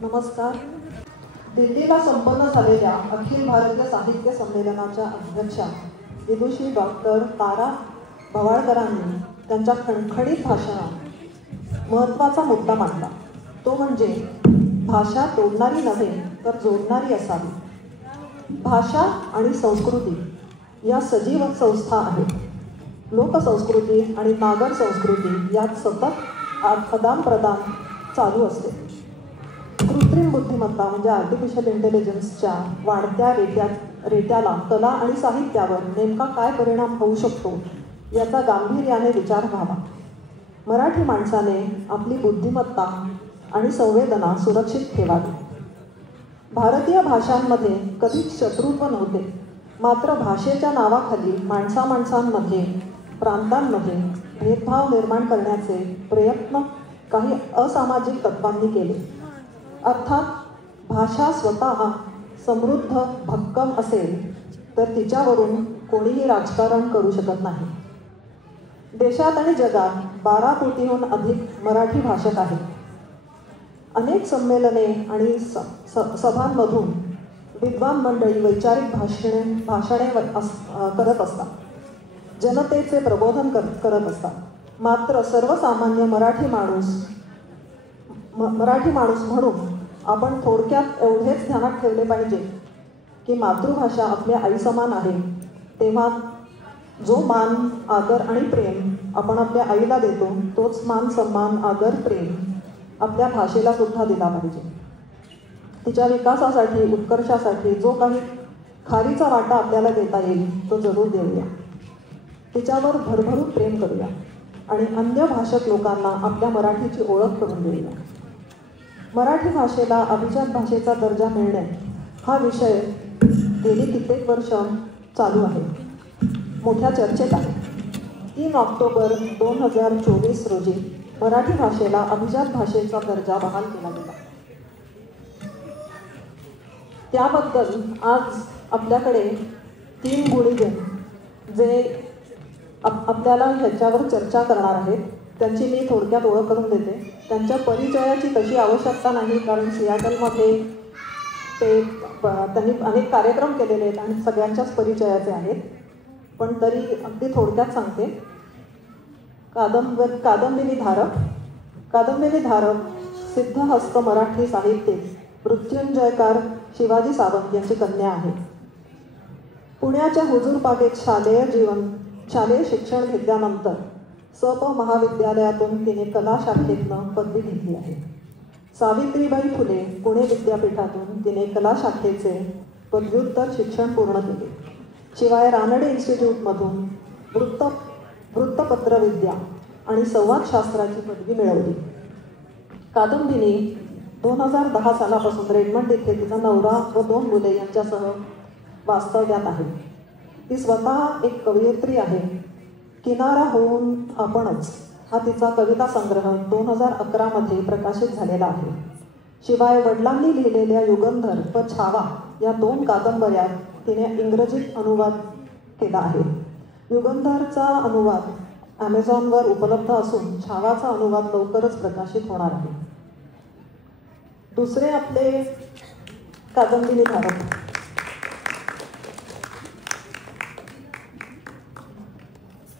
नमस्कार. दिल्लीला संपन्न झालेल्या अखिल भारतीय साहित्य संमेलनाच्या अध्यक्षा विदुषी डॉक्टर तारा भवाळकरांनी त्यांच्या खणखणीत भाषणात महत्त्वाचा मुद्दा मांडला. तो म्हणजे भाषा तोडणारी नव्हे तर जोडणारी असावी. भाषा आणि संस्कृती या सजीव संस्था आहेत. लोकसंस्कृती आणि नागर संस्कृती यात सतत आदानप्रदान चालू असते. कृत्रिम बुद्धिमत्ता म्हणजे आर्टिफिशियल इंटेलिजन्सच्या वाढत्या रेट्याला कला आणि साहित्यावर नेमका काय परिणाम होऊ शकतो याचा गांभीर्याने विचार व्हावा. मराठी माणसाने आपली बुद्धिमत्ता आणि संवेदना सुरक्षित ठेवावी. भारतीय भाषांमध्ये कधीच शत्रुत्व नव्हते, मात्र भाषेच्या नावाखाली माणसांमध्ये प्रांतांमध्ये भेदभाव निर्माण करण्याचे प्रयत्न काही असामाजिक तत्वांनी केले. अर्थात भाषा स्वतः समृद्ध भक्कम असेल तर तिच्यावरून कोणीही राजकारण करू शकत नाही. देशात आणि जगात 12 कोटीहून अधिक मराठी भाषक आहेत. अनेक संमेलने आणि सभांमधून विद्वान मंडळी वैचारिक भाषणे करत असतात, जनतेचे प्रबोधन करत असतात. मात्र सर्वसामान्य मराठी माणूस म्हणून आपण थोडक्यात एवढेच ध्यानात ठेवले पाहिजे की मातृभाषा आपल्या आईसमान आहे, तेव्हा जो मान, आदर आणि प्रेम आपण आपल्या आईला देतो तोच मान, सन्मान, आदर, प्रेम आपल्या भाषेला सुद्धा दिला पाहिजे. तिच्या विकासासाठी, उत्कर्षासाठी जो काही खारीचा वाटा आपल्याला देता येईल तो जरूर देऊया. तिच्यावर भरभरून प्रेम करूया आणि अन्य भाषक लोकांना आपल्या मराठीची ओळख करून देऊया. मराठी भाषेला अभिजात भाषेचा दर्जा मिळणे हा विषय गेली कित्येक वर्ष चालू आहे, मोठ्या चर्चेत आहे. 3 ऑक्टोबर 2024 रोजी मराठी भाषेला अभिजात भाषेचा दर्जा बहाल केला गेला. त्याबद्दल आज आपल्याकडे 3 गुणीजन जे आपल्याला ह्याच्यावर चर्चा करणार आहेत त्यांची मी थोडक्यात ओळख करून देते. त्यांच्या परिचयाची तशी आवश्यकता नाही, कारण सियाटलमध्ये त्यांनी अनेक कार्यक्रम केलेले आहेत आणि सगळ्यांच्याच परिचयाचे आहेत, पण तरी अगदी थोडक्यात सांगते. कादंबरी धारक सिद्धहस्त मराठी साहित्यिक मृत्युंजयकार शिवाजी सावंत यांची कन्या आहे. पुण्याच्या हुजूर बागेत शालेय शिक्षण घेतल्यानंतर सप महाविद्यालयातून तिने कला शाखेतनं पदवी घेतली आहे. सावित्रीबाई फुले पुणे विद्यापीठातून तिने कला शाखेचे पदव्युत्तर शिक्षण पूर्ण केले. शिवाय रानडे इन्स्टिट्यूटमधून वृत्तपत्रविद्या आणि संवादशास्त्राची पदवी मिळवली. कादंबिनी 2010 सालापासून रेडमंड येथे तिचा नवरा व 2 मुले यांच्यासह वास्तव्यात आहे. ती स्वतः एक कवयित्री आहे. किनारा होऊन आपणच हा तिचा कविता संग्रह 2011 प्रकाशित झालेला आहे. शिवाय वडिलांनी लिहिलेल्या युगंधर व छावा या 2 कादंबऱ्या तिने इंग्रजीत अनुवाद केला आहे. युगंधरचा अनुवाद ॲमेझॉनवर उपलब्ध असून छावाचा अनुवाद लवकरच प्रकाशित होणार आहे. दुसरे आपले कादंबरी धारक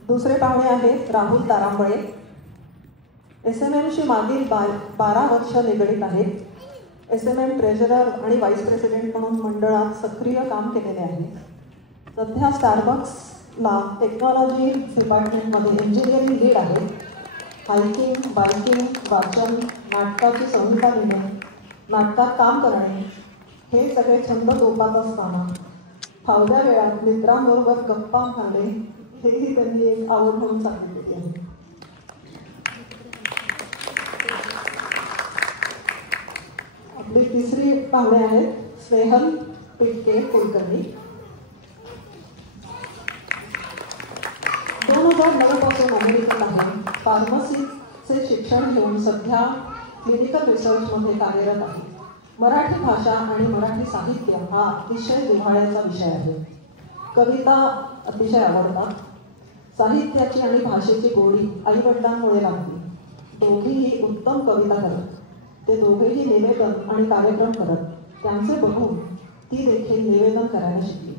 दुसरे पाहुणे आहेत राहुल तारांबळे. SMMशी मागील 12 वर्ष निगडीत आहेत. SMM ट्रेझरर आणि व्हाईस प्रेसिडेंट म्हणून मंडळात सक्रिय काम केलेले आहे. सध्या स्टारबक्सला टेक्नॉलॉजी डिपार्टमेंटमध्ये इंजिनिअरिंग लीड आहे. हायकिंग, बायकिंग, वाचन, नाटकाची संहिता लिहिणे, नाटकात काम करणे हे सगळे छंद जोपासत असताना फावल्या वेळात मित्रांबरोबर गप्पा मारणे हेही त्यांनी एक आवड म्हणून सांगितलेली आहे. आपली तिसरी पाहुणे आहेत स्नेहल पिटके कुलकर्णी. 2009 पासून अमेरिकेत आहे. फार्मसीचे शिक्षण घेऊन सध्या क्लिनिकल रिसर्चमध्ये कार्यरत आहे. मराठी भाषा आणि मराठी साहित्य हा अतिशय जिव्हाळ्याचा विषय आहे. कविता अतिशय आवडतात. साहित्याची आणि भाषेची गोडी आईवडिलांमुळे लागली. दोघीही उत्तम कविता करतात. ते दोघेही निवेदन आणि कार्यक्रम करत त्यांचे बघून ती देखील निवेदन करायला शिकली.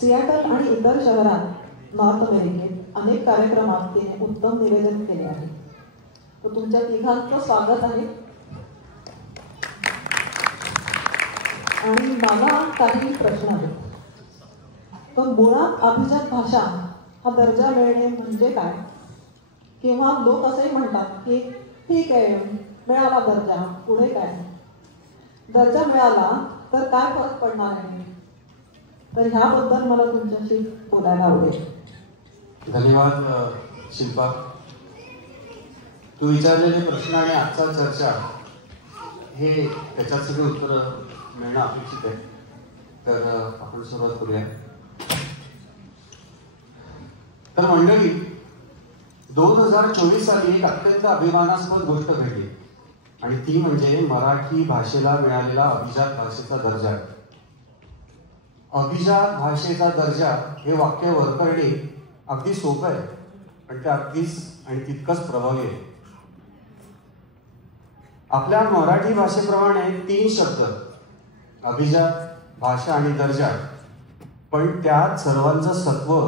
सियाटल आणि इतर शहरात नॉर्थ अमेरिकेत अनेक कार्यक्रमात तिने उत्तम निवेदन केले आहे. तर तुमच्या तिघांचं स्वागत आहे. आणि मला काही प्रश्न आहेत. तर मुळात अभिजात भाषा हा दर्जा मिळणे म्हणजे काय? किंवा लोक असंही म्हणतात की ठीक आहे, मिळाला दर्जा, पुढे काय? दर्जा मिळाला तर काय फरक पडणार आहे? तर ह्याबद्दल मला तुमच्याशी बोलायला आवडेल. धन्यवाद शिल्पा. तू विचारलेले प्रश्न आणि आजचा चर्चा हे त्याच्यात सगळे उत्तरं मिळणं अपेक्षित आहे. तर आपण सुरुवात करूया. तर मंडळी, 2024 साली एक अत्यंत अभिमानास्पद गोष्ट घडली आणि ती म्हणजे मराठी भाषेला मिळालेला अभिजात भाषेचा दर्जा. अभिजात भाषेचा दर्जा हे वाक्य वरकरणे अगदी सोपं आहे, पण ते अगदीच आणि तितकंच प्रभावी आहे. आपल्या मराठी भाषेप्रमाणे 3 शब्द, अभिजात, भाषा आणि दर्जा, पण त्यात सर्वांचं सत्व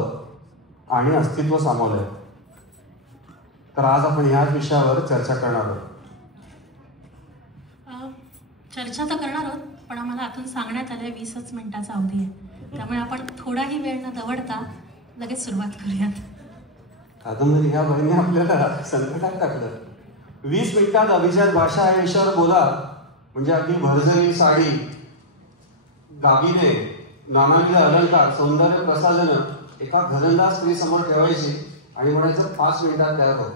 आणि अस्तित्व सामावलंय. तर आज आपण ह्याच विषयावर चर्चा करणार आहोत. चर्चा तर करणार आहोत, पण आम्हाला आतून सांगण्यात आलंय 20च मिनिटाचा अवधी आहे. त्यामुळे आपण थोडाही वेळ न दवडता लगेच सुरुवात करूयात. कादंबरी ह्या बहिणी आपल्याला संकटात टाकलं. 20 मिनिटात अभिजात भाषा या विषयावर बोला म्हणजे अगदी भरजरी साडी, दागिने, नानाविध अलंकार, सौंदर्य प्रसाधनं एका घरंदाज स्त्री समोर ठेवायची आणि म्हणायचं 5 मिनिटात तयार हो.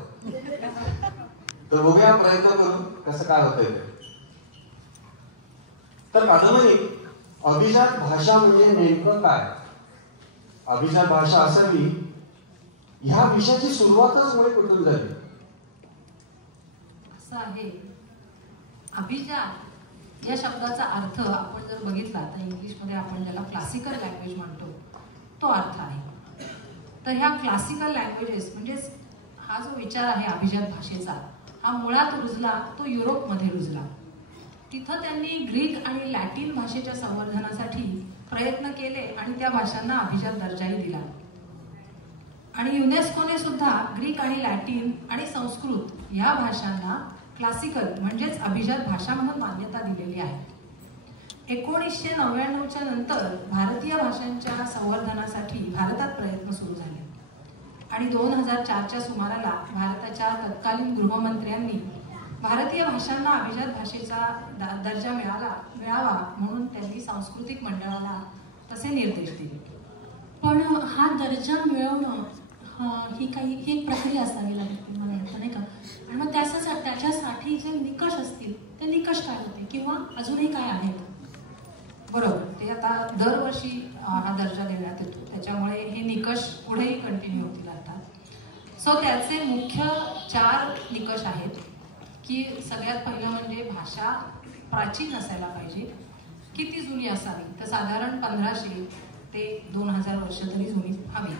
तर बघूया, प्रयत्न करू कसं काय होतंय. तर कादंबरी, अभिजात भाषा म्हणजे नेमकं काय? अभिजात भाषा असावी ह्या विषयाची सुरुवातच मुळे कुठून झाली? असं आहे, अभिजात या शब्दाचा अर्थ आपण जर बघितला तर इंग्लिशमध्ये आपण ज्याला क्लासिकल लँग्वेज म्हणतो तो अर्थ आहे. तर ह्या क्लासिकल लँग्वेजेस म्हणजेच हा जो विचार आहे अभिजात भाषेचा, हा मुळात रुजला तो युरोपमध्ये रुजला. तिथं त्यांनी ग्रीक आणि लॅटिन भाषेच्या संवर्धनासाठी प्रयत्न केले आणि त्या भाषांना अभिजात दर्जाही दिला. आणि युनेस्कोने सुद्धा ग्रीक आणि लॅटिन आणि संस्कृत या भाषांना क्लासिकल म्हणजेच अभिजात भाषा म्हणून मान्यता दिलेली आहे. 1999च्या नंतर भारतीय भाषांच्या संवर्धनासाठी भारतात प्रयत्न सुरू झाले आणि 2004च्या सुमाराला भारताच्या तत्कालीन गृहमंत्र्यांनी भारतीय भाषांना अभिजात भाषेचा दर्जा मिळावा म्हणून त्यांनी सांस्कृतिक मंडळाला तसे निर्देश दिले. पण हा दर्जा मिळवणं ही एक प्रक्रिया असावी लागते मला वाटतं, नाही का? आणि मग त्याच्यासाठी जे निकष असतील ते निकष काय होते किंवा अजूनही काय आहेत? बरोबर, ते आता दरवर्षी हा दर्जा देण्यात येतो, त्याच्यामुळे हे निकष पुढेही कंटिन्यू होतील आता. सो त्याचे मुख्य 4 निकष आहेत की सगळ्यात पहिलं म्हणजे भाषा प्राचीन असायला पाहिजे. किती जुनी असावी? तर साधारण 1500 ते 2000 वर्ष तरी जुनी हवी.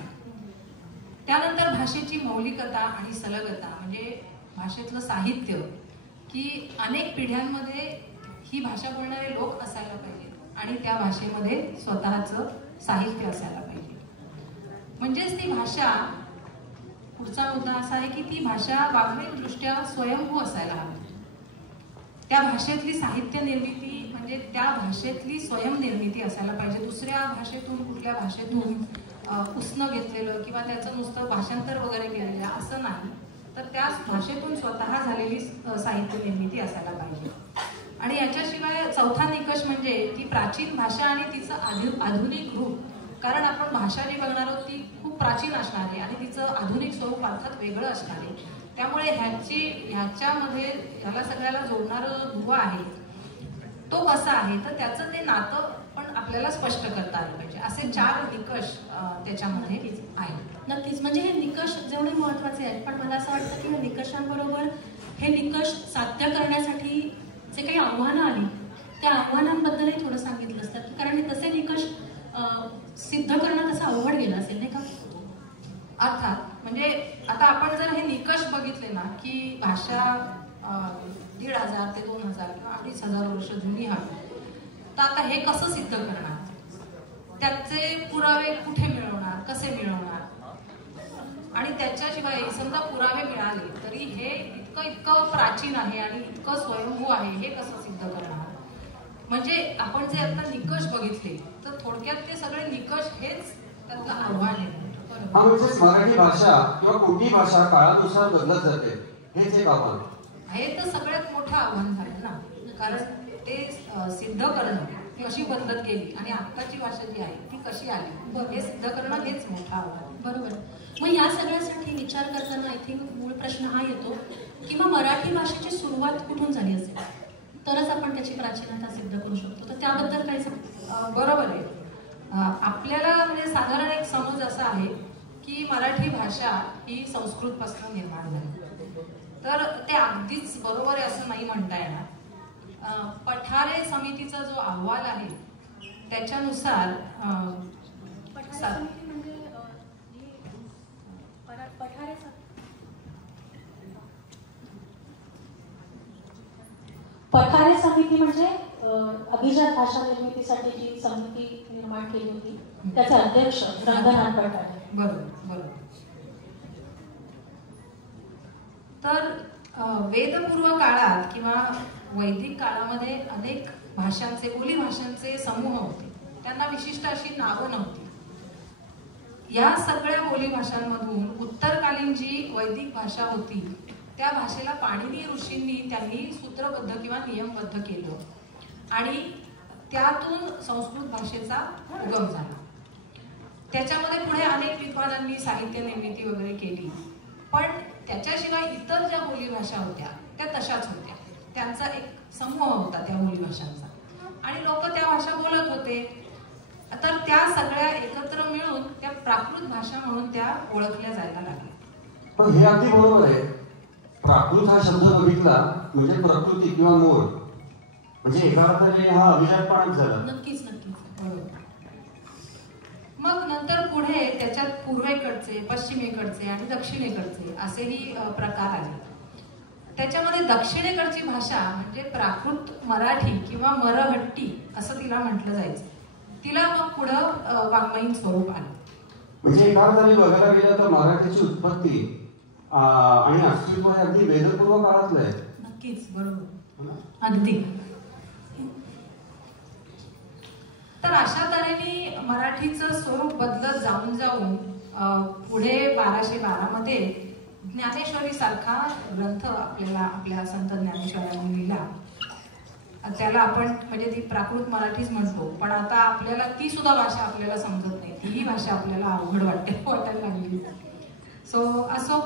त्यानंतर भाषेची मौलिकता आणि सलगता म्हणजे भाषेतलं साहित्य, की अनेक पिढ्यांमध्ये ही भाषा बोलणारे लोक असायला पाहिजेत आणि त्या भाषेमध्ये स्वतःचं साहित्य असायला पाहिजे. म्हणजेच ती भाषा, पुढचा मुद्दा असा आहे की ती भाषा वाङ्मयदृष्ट्या स्वयंभू असायला हवी. त्या भाषेतली साहित्य निर्मिती म्हणजे त्या भाषेतली स्वयंनिर्मिती असायला पाहिजे. दुसऱ्या भाषेतून, कुठल्या भाषेतून उसनं घेतलेलं किंवा त्याचं नुसतं भाषांतर वगैरे केलेलं असं नाही, तर त्या भाषेतून स्वतः झालेली साहित्य निर्मिती असायला पाहिजे. आणि याच्याशिवाय 4था निकष म्हणजे ती प्राचीन भाषा आणि तिचं आधुनिक रूप. कारण आपण भाषा जी बघणार आहोत ती खूप प्राचीन असणार आहे आणि तिचं आधुनिक स्वरूप अर्थात वेगळं असणार आहे. त्यामुळे ह्याच्यामध्ये ह्याला सगळ्याला जोडणारं दुवा आहे तो कसा आहे, तर त्याचं ते नातं पण आपल्याला स्पष्ट करता आलं पाहिजे. असे 4 निकष त्याच्यामध्ये आहेत. नक्कीच, म्हणजे हे निकष जेवढे महत्त्वाचे आहेत, पण मला असं वाटतं की या निकषांबरोबर हे निकष साध्य करण्यासाठी जे काही आव्हानं आली त्या आव्हानांबद्दलही थोडं सांगितलं असतं, कारण हे तसे निकष सिद्ध करणं तसं अवघड गेलं असेल, नाही का? अर्थात, म्हणजे आता आपण जर हे निकष बघितले ना की भाषा 1500 ते 2000 2,500 वर्ष जुनी हवी. तर आता हे कसं सिद्ध करणार, त्याचे पुरावे कुठे मिळवणार, कसे मिळवणार, आणि त्याच्याशिवाय समजा पुरावे मिळाले तरी हे इतकं प्राचीन आहे आणि इतकं स्वयंभू आहे, हे कसं सिद्ध करणार. म्हणजे आपण जे आता निकष बघितले तर थोडक्यात ते सगळे निकष हेच त्यातलं आव्हान आहे. म्हणजेच मराठी भाषा किंवा कुठली भाषा काळानुसार बदलत जाते, हेच एक आव्हान हे तर सगळ्यात मोठं आव्हान झालं ना. कारण ते सिद्ध करणं ती कशी बदलत गेली आणि आत्ताची भाषा जी आहे ती कशी आली, हे सिद्ध करणं हेच मोठं आव्हान. बरोबर. मग या सगळ्यासाठी विचार करताना आय थिंक मूळ प्रश्न हा येतो की मग मराठी भाषेची सुरुवात कुठून झाली असेल, तरच आपण त्याची प्राचीनता सिद्ध करू शकतो. तर त्याबद्दल काय सांगतो? बरोबर आहे. आपल्याला म्हणजे साधारण एक समज असा आहे की मराठी भाषा ही संस्कृतपासून निर्माण झाली, तर ते अगदीच बरोबर आहे असं नाही म्हणता येणार. पठारे समितीचा जो अहवाल आहे त्याच्यानुसार पठारे समिती म्हणजे अभिजात भाषा निर्मितीसाठी जी समिती निर्माण केली होती त्याचे अध्यक्ष रंगनाथ पठारे. बरोबर. तर वेदपूर्व काळात किंवा वैदिक काळामध्ये अनेक भाषांचे, बोली भाषांचे समूह होते, त्यांना विशिष्ट अशी नावं नव्हती. या सगळ्या बोली भाषांमधून उत्तरकालीन जी वैदिक भाषा होती त्या भाषेला पाणिनी ऋषींनी त्यांनी सूत्रबद्ध किंवा नियमबद्ध केलं आणि त्यातून संस्कृत भाषेचा उगम झाला. त्याच्यामध्ये पुढे अनेक विद्वानांनी साहित्य निर्मिती वगैरे केली, पण त्याच्याशिवाय इतर ज्या बोली भाषा होत्या त्या तशाच होत्या. त्यांचा एक समूह होता त्या बोली भाषांचा आणि लोक त्या भाषा बोलत होते. तर त्या सगळ्या एकत्र मिळून त्या प्राकृत भाषा म्हणून त्या ओळखल्या जायला लागल्या. पण हे अगदी बरोबर आहे. प्राकृत हा शब्द बघितला म्हणजे प्रकृती किंवा मूळ, म्हणजे एका अर्थाने हा अभिजातपणाच झाला. नक्कीच. बरोबर. मग नंतर पुढे त्याच्यात पूर्वेकडचे, पश्चिमेकडचे आणि दक्षिणेकडचे असेही प्रकार आले. त्याच्यामध्ये दक्षिणेकडची भाषा म्हणजे प्राकृत मराठी किंवा मरहट्टी असं तिला म्हटलं जायचं. तिला मग पुढं वाङ्मयीन स्वरूप आलं. म्हणजे एका अर्थाने बघायला गेलं तर मराठीची उत्पत्ती आणि अस्तित्व हे अगदी वेदपूर्व काळातलं आहे. नक्कीच. बरोबर. अगदी. तर अशा तऱ्हेने मराठीचं स्वरूप बदलत जाऊन पुढे 1212 मध्ये ज्ञानेश्वरी सारखा ग्रंथ आपल्या संत ज्ञानेश्वरांनी लिहिला. त्याला आपण म्हणजे ती प्राकृत मराठीच म्हणतो, पण आता आपल्याला ती सुद्धा भाषा आपल्याला समजत नाही, तीही भाषा आपल्याला अवघड वाटायला लागली. असो.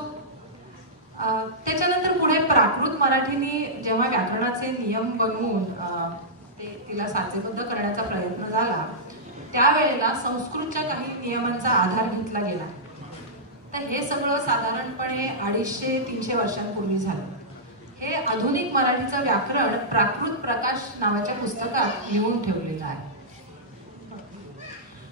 त्याच्यानंतर पुढे प्राकृत मराठीने जेव्हा व्याकरणाचे नियम बनवून तिला साचेबद्ध करण्याचा प्रयत्न झाला त्यावेळेला संस्कृतच्या काही नियमांचा आधार घेतला गेला. तर हे सगळं साधारणपणे 250-300 वर्षांपूर्वी झालं. हे आधुनिक मराठीचं व्याकरण प्राकृत प्रकाश नावाच्या पुस्तकात लिहून ठेवलेलं आहे.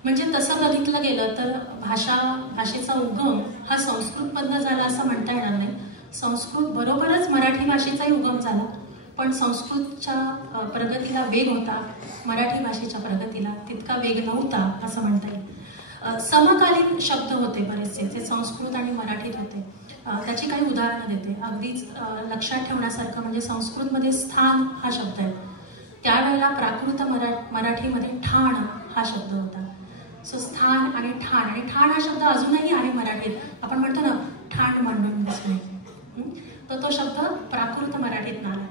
म्हणजे तसं बघितलं गेलं तर भाषेचा उगम हा संस्कृतमधनं झाला असं म्हणता येणार नाही. संस्कृत बरोबरच मराठी भाषेचाही उगम झाला, पण संस्कृतच्या प्रगतीला वेग होता, मराठी भाषेच्या प्रगतीला तितका वेग नव्हता असं म्हणता येईल. समकालीन शब्द होते बरेचसे, ते संस्कृत आणि मराठीत होते. त्याची काही उदाहरणं देते अगदीच लक्षात ठेवण्यासारखं. म्हणजे संस्कृतमध्ये स्थान हा शब्द आहे, त्यावेळेला प्राकृत मराठीमध्ये ठाण हा शब्द होता. सो स्थान आणि ठाण हा शब्द अजूनही आहे मराठीत. आपण म्हणतो ना ठाण मांडून बसणे, तर तो शब्द प्राकृत मराठीत आला.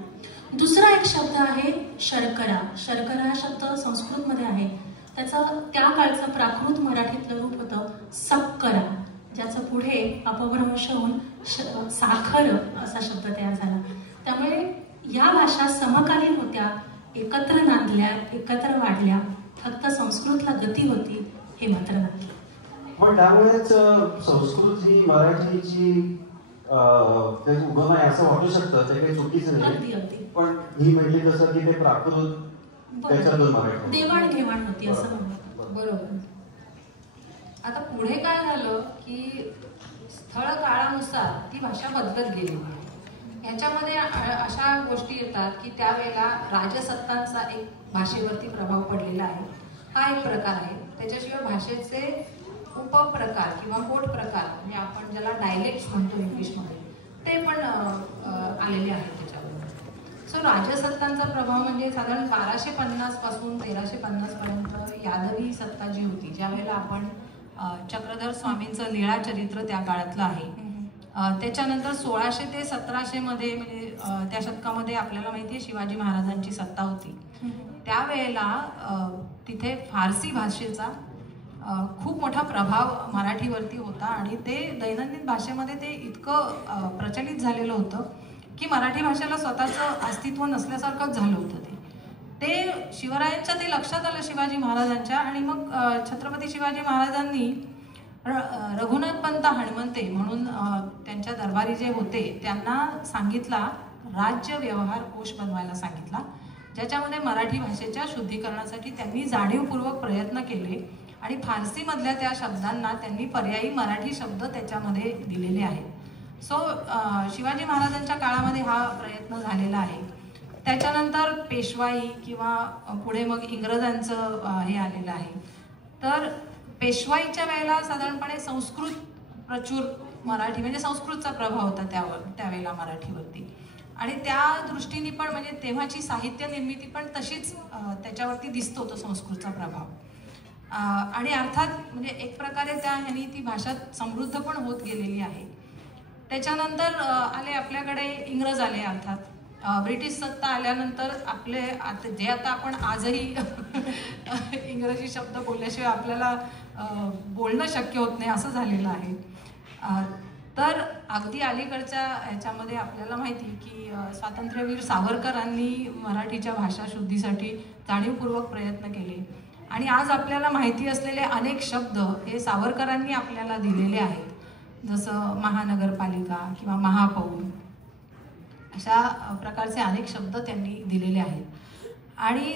दुसरा एक शब्द आहे शर्करा. शर्करा हा शब्द संस्कृतमध्ये आहे, त्याचं त्या काळचं प्राकृत मराठीतलं रूप होतं सक्करा, ज्याचं पुढे अपभ्रंश होऊन साखर असा शब्द तयार झाला. त्यामुळे या भाषा समकालीन होत्या, एकत्र नांदल्या, एकत्र वाढल्या. फक्त संस्कृतला गती होती हे मात्र नाही. पण त्यामुळेच संस्कृत ही मराठीची उगम आहे असं वाटू शकतं, ते काही चुकीचं नाही. पण ही म्हणजे कसं की ते प्राकृत त्याच्यातून मराठी देवाणघेवाण होती असं म्हणतात. बरोबर. आता पुढे काय झालं की स्थळ काळानुसार ती भाषा बदलत गेली. याच्यामध्ये अशा गोष्टी येतात की त्यावेळेला राजसत्तांचा एक भाषेवरती प्रभाव पडलेला आहे, हा एक प्रकार आहे. त्याच्याशिवाय भाषेचे उपप्रकार किंवा पोट प्रकार म्हणजे आपण ज्याला डायलेक्ट्स म्हणतो इंग्लिशमध्ये, ते पण आलेले आहेत त्याच्यावर. सो राजसत्तांचा प्रभाव म्हणजे साधारण 1250 पासून 1350 पर्यंत यादवी सत्ता जी होती, ज्या वेळेला आपण चक्रधर स्वामींचं लीळा चरित्र त्या काळातलं आहे. त्याच्यानंतर 1600 ते 1700 मध्ये म्हणजे त्या शतकामध्ये आपल्याला माहिती आहे शिवाजी महाराजांची सत्ता होती. त्यावेळेला तिथे फारसी भाषेचा खूप मोठा प्रभाव मराठीवरती होता आणि ते दैनंदिन भाषेमध्ये ते इतकं प्रचलित झालेलं होतं की मराठी भाषेला स्वतःचं अस्तित्व नसल्यासारखंच झालं होतं. ते शिवरायांच्या ते लक्षात आलं शिवाजी महाराजांच्या, आणि मग छत्रपती शिवाजी महाराजांनी रघुनाथपंत हणमंते म्हणून त्यांच्या दरबारी जे होते त्यांना सांगितला, राज्य व्यवहार कोश बनवायला सांगितला, ज्याच्यामध्ये मराठी भाषेच्या शुद्धीकरणासाठी त्यांनी जाणीवपूर्वक प्रयत्न केले आणि फारसीमधल्या त्या शब्दांना त्यांनी पर्यायी मराठी शब्द त्याच्यामध्ये दिलेले आहेत. सो शिवाजी महाराजांच्या काळामध्ये हा प्रयत्न झालेला आहे. त्याच्यानंतर पेशवाई किंवा पुढे मग इंग्रजांचं हे आलेलं आहे. तर पेशवाईच्या वेळेला साधारणपणे संस्कृत प्रचूर मराठी म्हणजे संस्कृतचा प्रभाव होता त्यावेळेला मराठीवरती, आणि त्या दृष्टीने पण म्हणजे तेव्हाची साहित्य निर्मिती पण तशीच त्याच्यावरती दिसतो तो संस्कृतचा प्रभाव. आणि अर्थात म्हणजे एक प्रकारे त्या ह्यानी ती भाषा समृद्ध पण होत गेलेली आहे. त्याच्यानंतर आले आपल्याकडे इंग्रज आले. अर्थात ब्रिटिश सत्ता आल्यानंतर आपले आता आपण आजही इंग्रजी शब्द बोलल्याशिवाय आपल्याला बोलणं शक्य होत नाही असं झालेलं आहे. तर अगदी अलीकडच्या ह्याच्यामध्ये आपल्याला माहिती की स्वातंत्र्यवीर सावरकरांनी मराठीच्या भाषा शुद्धीसाठी जाणीवपूर्वक प्रयत्न केले, आणि आज आपल्याला माहिती असलेले अनेक शब्द हे सावरकरांनी आपल्याला दिलेले आहेत, जसं महानगरपालिका किंवा महापौर, अशा प्रकारचे अनेक शब्द त्यांनी दिलेले आहेत. आणि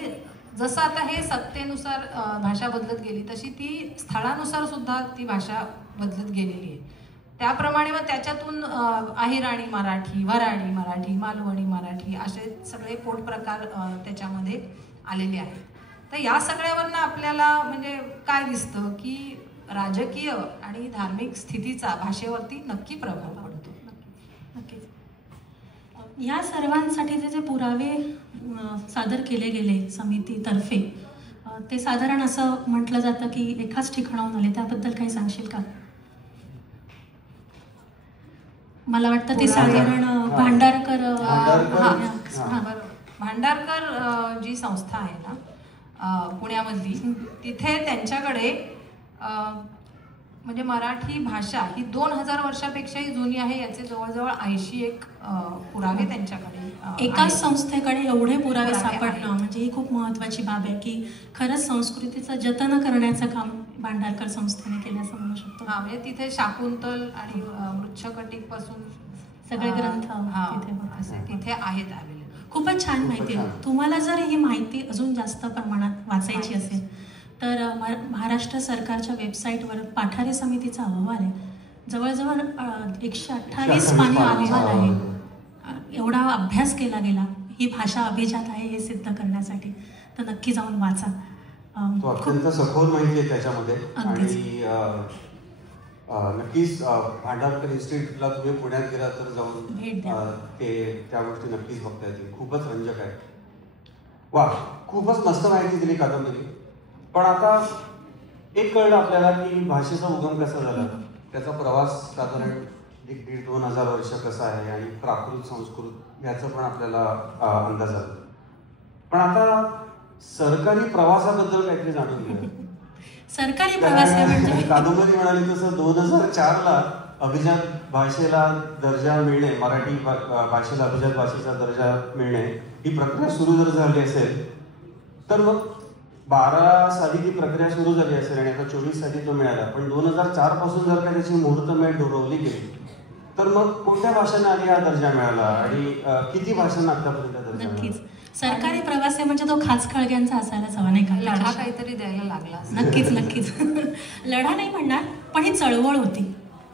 जसं आता हे सत्तेनुसार भाषा बदलत गेली तशी ती स्थळानुसार सुद्धा ती भाषा बदलत गेलेली आहे. त्याप्रमाणे मग त्याच्यातून अहिराणी मराठी, वऱ्हाडी मराठी, मालवणी मराठी असे सगळे पोट प्रकार त्याच्यामध्ये आलेले आहेत. तर या सगळ्यावरनं आपल्याला म्हणजे काय दिसतं की राजकीय आणि धार्मिक स्थितीचा भाषेवरती नक्की प्रभाव पडतो. नक्कीच. या सर्वांसाठीचे जे पुरावे सादर केले गेले समितीतर्फे, ते साधारण असं म्हटलं जातं की एकाच ठिकाणाहून आले, त्याबद्दल काही सांगशील का? मला वाटतं ते साधारण भांडारकर भांडारकर जी संस्था आहे ना पुण्यामधली, तिथे त्यांच्याकडे म्हणजे मराठी भाषा ही 2000 वर्षापेक्षाही जुनी आहे याचे जवळजवळ 81 पुरावे त्यांच्याकडे. एकाच संस्थेकडे एवढे पुरावे सापडणं म्हणजे ही खूप महत्त्वाची बाब आहे की खरंच संस्कृतीचं जतन करण्याचं काम भांडारकर संस्थेने केलं असं म्हणू शकतो. हा, म्हणजे तिथे शाकुंतल आणि मृच्छकटिक पासून सगळे ग्रंथ तिथे आहेत अवेलेबल. खूपच छान माहिती आहे. तुम्हाला जर ही माहिती अजून जास्त प्रमाणात वाचायची असेल तर महाराष्ट्र सरकारच्या वेबसाईटवर पाठारे समितीचा अहवाल आहे, जवळजवळ 128 पानी अहवाल आहे. एवढा अभ्यास केला गेला ही भाषा अभिजात आहे हे सिद्ध करण्यासाठी, तर नक्की जाऊन वाचा. अत्यंत सखोल माहिती आहे त्याच्यामध्ये. आणि नक्कीच भांडारकर इन्स्टिट्यूटला तुम्ही पुण्यात गेला तर जाऊन त्या गोष्टी नक्कीच बघता येतील. खूपच रंजक आहे. वा, खूपच मस्त माहिती दिली कादंबरी. पण आता एक कळलं आपल्याला की भाषेचा उगम कसा झाला, त्याचा प्रवास साधारण 1,500-2,000 वर्ष कसा आहे, आणि प्राकृत संस्कृत याचं पण आपल्याला अंदाज आला. पण आता सरकारी प्रवासाबद्दल काहीतरी जाणून घ्या. सरकारी प्रवास म्हणजे कादंबरी म्हणाली तसं 2004ला अभिजात भाषेला दर्जा मिळणे, मराठी भाषेला अभिजात भाषेचा दर्जा मिळणे ही प्रक्रिया सुरू जर झाली असेल तर मग 12 साली ती प्रक्रिया सुरू झाली असेल आणि आता 24 साली तो मिळाला. पण 2004 पासून जर का त्याची मुहूर्तमेढ ठरवली गेली तर मग कोणत्या भाषांना आधी हा दर्जा मिळाला आणि किती भाषांना आतापर्यंत दर्जा? नक्कीच सरकारी प्रवास आहे म्हणजे तो खाचखळग्यांचा असायलाच हवा, नाही का? लढा काहीतरी द्यायला लागला. नक्कीच नक्कीच लढा नाही म्हणणार, पण ही चळवळ होती.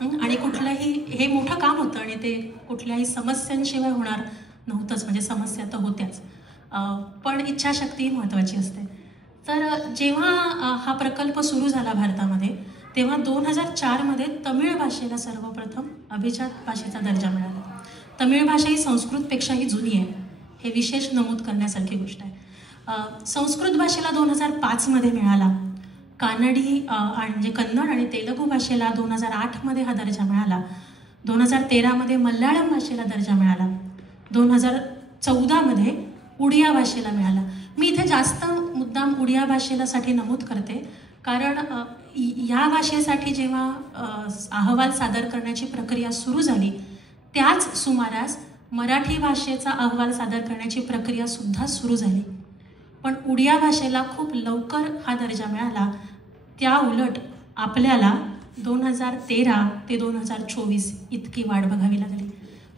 आणि कुठलंही हे मोठं काम होतं आणि ते कुठल्याही समस्यांशिवाय होणार नव्हतंच. म्हणजे समस्या तर होत्याच, पण इच्छाशक्ती महत्त्वाची असते. तर जेव्हा हा प्रकल्प सुरू झाला भारतामध्ये, तेव्हा 2004मध्ये तमिळ भाषेला सर्वप्रथम अभिजात भाषेचा दर्जा मिळाला. तमिळ भाषा ही संस्कृतपेक्षाही जुनी आहे, हे विशेष नमूद करण्यासारखी गोष्ट आहे. संस्कृत भाषेला 2005मध्ये मिळाला. कानडी म्हणजे कन्नड आणि तेलुगू भाषेला 2008मध्ये हा दर्जा मिळाला. 2013मध्ये मल्याळम भाषेला दर्जा मिळाला. 2014मध्ये उडिया भाषेला मिळाला. मी इथे जास्त मुद्दाम उडिया भाषेसाठी नमूद करते, कारण या भाषेसाठी जेव्हा अहवाल सादर करण्याची प्रक्रिया सुरू झाली, त्याच सुमारास मराठी भाषेचा अहवाल सादर करण्याची प्रक्रिया सुद्धा सुरू झाली. पण उडिया भाषेला खूप लवकर हा दर्जा मिळाला. त्या उलट आपल्याला 2013 ते 2024 इतकी वाट बघावी लागली.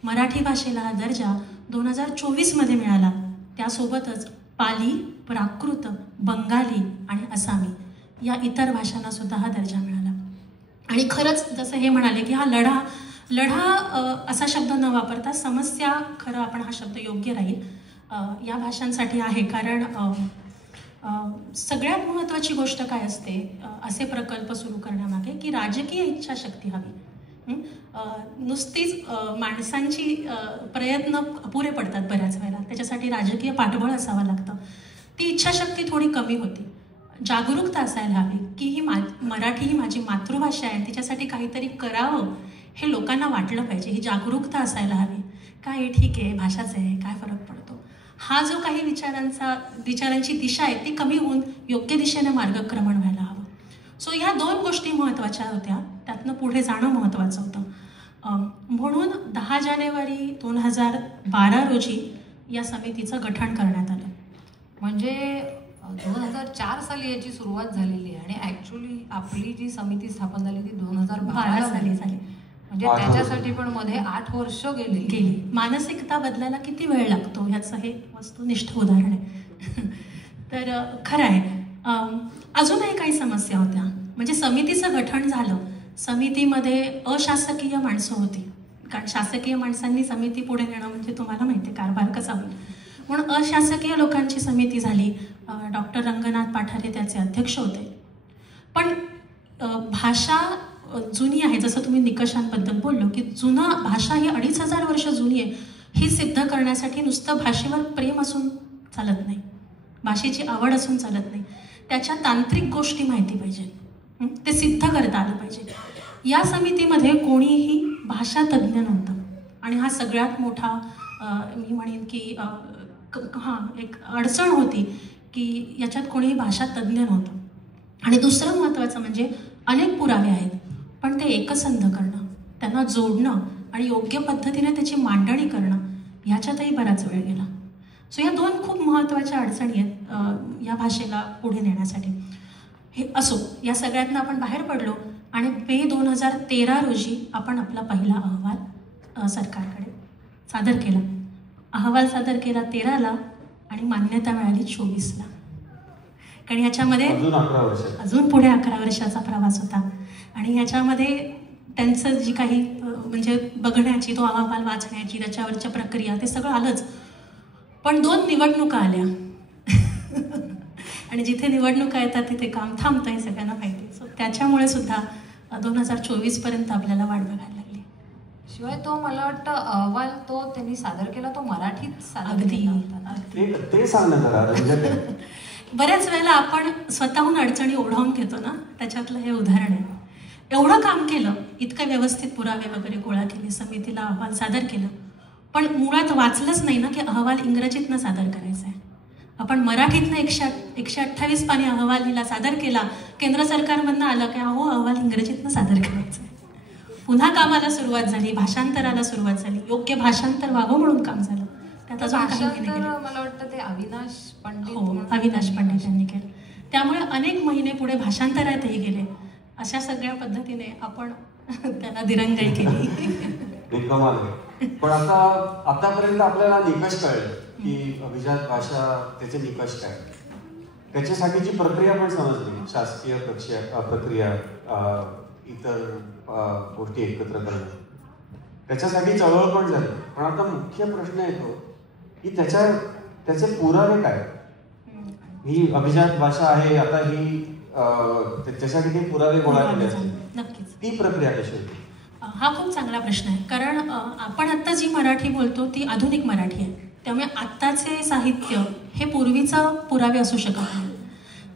मराठी भाषेला हा दर्जा 2024मध्ये मिळाला. त्यासोबतच पाली, प्राकृत, बंगाली आणि आसामी या इतर भाषांना सुद्धा हा दर्जा मिळाला. आणि खरंच जसं हे म्हणाले की हा लढा असा शब्द न वापरता समस्या, खरं आपण हा शब्द योग्य राहील, या भाषांसाठी आहे. कारण सगळ्यात महत्त्वाची गोष्ट काय असते असे प्रकल्प सुरू करण्यामागे, की राजकीय इच्छाशक्ती हवी. नुसतीच माणसांची प्रयत्न अपुरे पडतात बऱ्याच वेळेला, त्याच्यासाठी राजकीय पाठबळ असावं लागतं. ती इच्छाशक्ती थोडी कमी होती. जागरूकता असायला हवी की ही मराठी ही माझी मातृभाषा आहे, तिच्यासाठी काहीतरी करावं हे लोकांना वाटलं पाहिजे. ही जागरूकता असायला हवी. काय ठीक आहे, भाषाच आहे, काय फरक पडतो, हा जो काही विचारांची दिशा आहे ती कमी होऊन योग्य दिशेने मार्गक्रमण व्हायला हवं. सो ह्या दोन गोष्टी महत्त्वाच्या होत्या, त्यातनं पुढे जाणं महत्त्वाचं होतं. म्हणून 10 जानेवारी 2012 रोजी या समितीचं गठन करण्यात आलं. म्हणजे 2004 साली याची सुरुवात झालेली आहे आणि ॲक्च्युली आपली जी समिती स्थापन झाली ती 2012 साली झाली. म्हणजे त्याच्यासाठी पण मध्ये 8 वर्ष गेली. मानसिकता बदलायला किती वेळ लागतो ह्याचं हे वस्तुनिष्ठ उदाहरण आहे. तर खरं आहे. अजूनही काही समस्या होत्या. म्हणजे समितीचं गठन झालं, समितीमध्ये अशासकीय माणसं होती, कारण शासकीय माणसांनी समिती पुढे नेणं म्हणजे तुम्हाला माहिती आहे कारभार कसा होईल. म्हणून अशासकीय लोकांची समिती झाली. डॉक्टर रंगनाथ पाठारे त्याचे अध्यक्ष होते. पण भाषा जुनी आहे, जसं तुम्ही निकषांबद्दल बोललो की भाषा ही 2500 वर्ष जुनी आहे, ही सिद्ध करण्यासाठी नुसतं भाषेवर प्रेम असून चालत नाही, भाषेची आवड असून चालत नाही, त्याच्या तांत्रिक गोष्टी माहिती पाहिजे, ते सिद्ध करता आलं पाहिजे. या समितीमध्ये कोणीही भाषा तज्ज्ञ नव्हतं आणि हा सगळ्यात मोठा मी म्हणेन की एक अडचण होती की याच्यात कोणीही भाषा तज्ज्ञ नव्हतं. आणि दुसरं महत्त्वाचं म्हणजे अनेक पुरावे आहेत, पण ते एकसंध करणं, त्यांना जोडणं आणि योग्य पद्धतीने त्याची मांडणी करणं ह्याच्यातही बराच वेळ गेला. सो या दोन खूप महत्त्वाच्या अडचणी आहेत या भाषेला पुढे नेण्यासाठी. हे असो, या सगळ्यातनं आपण बाहेर पडलो आणि मे 2013 रोजी आपण आपला पहिला अहवाल सरकारकडे सादर केला. अहवाल सादर केला 13ला आणि मान्यता मिळाली 24ला. कारण ह्याच्यामध्ये अजून पुढे 11 वर्षाचा प्रवास होता आणि ह्याच्यामध्ये त्यांचं जी काही म्हणजे बघण्याची, तो अहवाल वाचण्याची, त्याच्यावरच्या प्रक्रिया, ते सगळं आलंच. पण 2 निवडणुका आल्या आणि जिथे निवडणुका येतात तिथे काम थांबतं हे सगळ्यांना माहिती. सो त्याच्यामुळे सुद्धा 2024पर्यंत आपल्याला वाट बघायला लागली. शिवाय तो मला वाटतं अहवाल तो त्यांनी सादर केला तो मराठीत सादर केला होता. ते सांग ना जरा. बऱ्याच वेळेला आपण स्वतःहून अडचणी ओढावून घेतो ना, त्याच्यातलं हे उदाहरण आहे. एवढं काम केलं, इतकं व्यवस्थित पुरावे वगैरे गोळा केले, समितीला अहवाल सादर केलं, पण मुळात वाचलंच नाही ना की अहवाल इंग्रजीतनं सादर करायचा आहे. आपण मराठीतनं 128 पानी अहवाल लिहिला, सादर केला, केंद्र सरकारमधनं आलं की अहो अहवाल इंग्रजीतनं सादर करायचं आहे. पुन्हा कामाला सुरुवात झाली, भाषांतराला सुरुवात झाली, योग्य भाषांतर व्हावं म्हणून काम झालं. त्यात अजून काही मला वाटतं ते अविनाश पंडित यांनी केलं. त्यामुळे अनेक महिने पुढे भाषांतरातही गेले. अशा सगळ्या पद्धतीने आपण त्याला दिरंगाई केली. पण आतापर्यंत आपल्याला निकष कळले की अभिजात भाषा, त्याचे निकष काय, त्याच्यासाठीची प्रक्रिया पण समजली, शासकीय प्रक्रिया, इतर गोष्टी एकत्र करणं. त्याच्यासाठी चळवळ पण झाली. पण आता मुख्य प्रश्न येतो की त्याचे पुरावे काय. ही अभिजात भाषा आहे, आता ही त्याच्यासाठी काही पुरावे गोळा केले असतील. नक्कीच. ती प्रक्रिया कशी होती? हा खूप चांगला प्रश्न आहे. कारण आपण आत्ता जी मराठी बोलतो ती आधुनिक मराठी आहे. त्यामुळे आत्ताचे साहित्य हे पूर्वीचं पुरावे असू शकत नाही.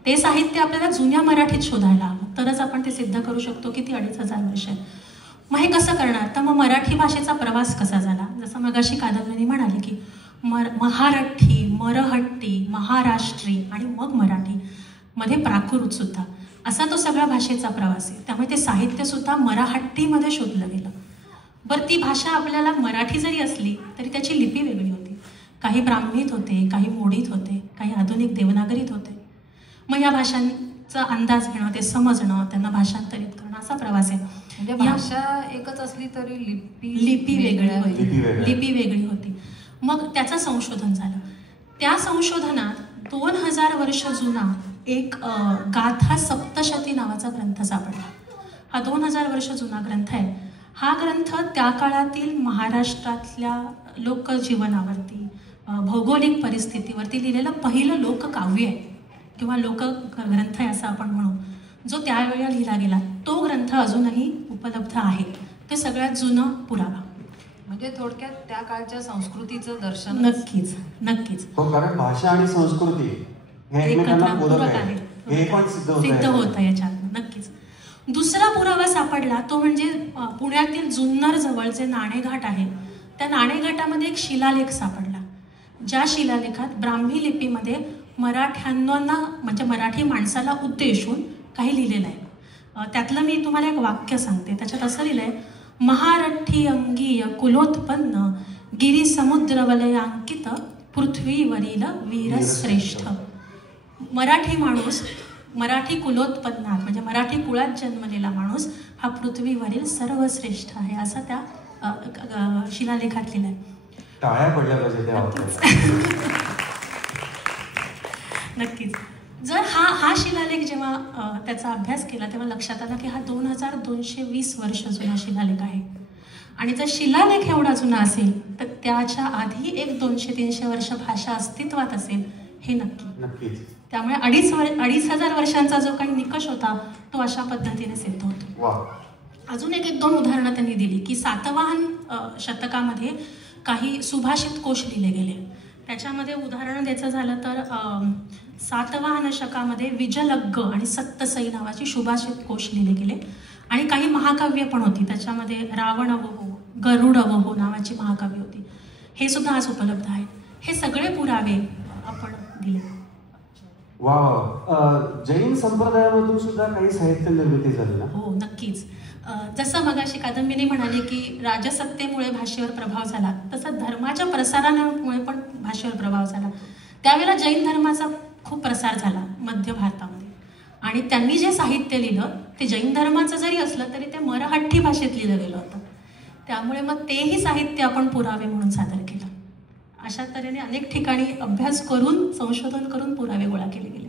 ते साहित्य आपल्याला जुन्या मराठीत शोधायला हवं, तरच आपण ते सिद्ध करू शकतो की ती 2500 वर्ष आहे. मग हे कसं करणार? तर मग मराठी भाषेचा प्रवास कसा झाला? जसं मगाशी कादंबरी म्हणाली की महारठ्ठी, मरहट्टी, महाराष्ट्री आणि मग मराठी मध्ये प्राकृत सुद्धा, असा तो सगळा भाषेचा प्रवास आहे. त्यामुळे ते साहित्य सुद्धा मराहट्टीमध्ये शोधलं गेलं. बरं, ती भाषा आपल्याला मराठी जरी असली तरी त्याची लिपी वेगळी होती. काही ब्राह्मीत होते, काही मोडीत होते, काही आधुनिक देवनागरीत होते. मग या भाषांचा अंदाज घेणं, ते समजणं, त्यांना भाषांतरित करणं, असा प्रवास आहे. म्हणजे भाषा एकच असली तरी लिपी वेगळी होती. मग त्याचं संशोधन झालं. त्या संशोधनात 2000 वर्ष जुना एक गाथा सप्तशती नावाचा ग्रंथ सापडला. हा 2000 वर्ष जुना ग्रंथ आहे. हा ग्रंथ त्या काळातील महाराष्ट्रातल्या लोकजीवनावरती, भौगोलिक परिस्थितीवरती लिहिलेलं पहिलं लोककाव्य आहे किंवा लोकग्रंथ आहे असं आपण म्हणू. जो त्यावेळेला लिहिला गेला तो ग्रंथ अजूनही उपलब्ध आहे. ते सगळ्यात जुनं पुरावा. म्हणजे थोडक्यात त्या काळच्या संस्कृतीचं दर्शन. नक्कीच नक्कीच. हो, कारण भाषा आणि संस्कृती हे एकमेकांना पूरक आहे, हे पण सिद्ध होत आहे याच्यात. नक्कीच. दुसरा पुरावा सापडला तो म्हणजे पुण्यातील जुन्नर जवळ जे नाणेघाट आहे, त्या नाणेघाटामध्ये एक शिलालेख सापडला. ज्या शिलालेखात ब्राह्मी लिपीमध्ये मराठ्यांना म्हणजे मराठी माणसाला उद्देशून काही लिहिलेलं आहे. त्यातलं मी तुम्हाला एक वाक्य सांगते. त्याच्यात असं लिहिलंय, महारठ्ठी अंगीय कुलोत्पन्न गिरी समुद्र वलयांकित पृथ्वीवरील वीरश्रेष्ठ. मराठी माणूस, मराठी कुलोत्पन्नात म्हणजे मराठी कुळात जन्मलेला माणूस हा पृथ्वीवरील सर्वश्रेष्ठ आहे, असं त्या शिलालेखात लिहिलंय. टाळ्या पडल्या पाहिजे. नक्कीच. जर हा शिलालेख जेव्हा त्याचा अभ्यास केला तेव्हा लक्षात आला की हा 2220 वर्ष जुना शिलालेख आहे. आणि जर शिलालेख एवढा जुना असेल तर त्याच्या आधी एक 200-300 वर्ष भाषा अस्तित्वात असेल हे नक्की. त्यामुळे 2500 वर्षांचा जो काही निकष होता तो अशा पद्धतीने सिद्ध होतो. अजून एक 2 उदाहरणं त्यांनी दिली की सातवाहन शतकामध्ये काही सुभाषित कोश लिहिले गेले. त्याच्यामध्ये उदाहरण द्यायचं झालं तर सातवाहन शकामध्ये विजलग्ग आणि सत्तसई नावाची सुभाषित कोश लिहिले गेले. आणि काही महाकाव्य पण होती. त्याच्यामध्ये रावणवहो, गरुडवहो नावाची महाकाव्य होती. हे सुद्धा आज उपलब्ध आहेत. हे सगळे पुरावे आपण दिले. वा. जैन संप्रदायामधून सुद्धा काही साहित्य निर्मिती झाली ना? हो, नक्कीच. जसं मगाशी कादंबिनी म्हणाली की राजसत्तेमुळे भाषेवर प्रभाव झाला, तसं धर्माच्या प्रसारामुळे पण भाषेवर प्रभाव झाला. त्यावेळेला जैन धर्माचा खूप प्रसार झाला मध्य भारतामध्ये. आणि त्यांनी जे साहित्य लिहिलं ते जैन धर्माचं जरी असलं तरी ते मराठी भाषेत लिहिलं गेलं होतं. त्यामुळे मग तेही साहित्य आपण पुरावे म्हणून सादर केलं. अशा तऱ्हेने अनेक ठिकाणी अभ्यास करून, संशोधन करून पुरावे गोळा केले गेले.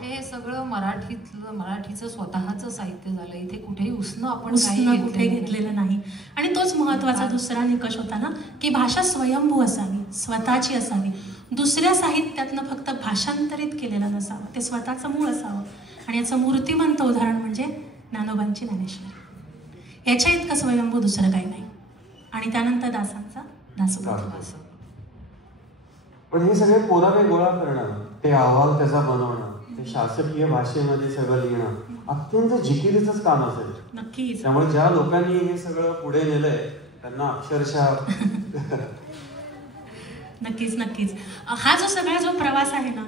हे सगळं मराठीचं स्वतःचं साहित्य झालं. इथे कुठेही उसनं आपण कुठे घेतलेलं नाही. आणि तोच महत्त्वाचा दुसरा निकष होता ना की भाषा स्वयंभू असावी, स्वतःची असावी. दुसऱ्या साहित्यातनं फक्त भाषांतरित केलेलं नसावं, ते स्वतःचं मूळ असावं. आणि याचं मूर्तिमंत उदाहरण म्हणजे ज्ञानोबांची ज्ञानेश्वरी. याच्या इतकं स्वयंभू दुसरं काही नाही. आणि त्यानंतर दासांचा दासबोध. पण हे सगळे पुरावे गोळा करणं, ते अहवाल त्याचा बनवणं, ते शासकीय भाषेमध्ये सगळं लिहिणं अत्यंत जिकिरीचंच काम असेल. नक्कीच. त्यामुळे ज्या लोकांनी हे सगळं पुढे नेलंय त्यांना अक्षरशः नक्कीच. हा जो सगळा जो प्रवास आहे ना,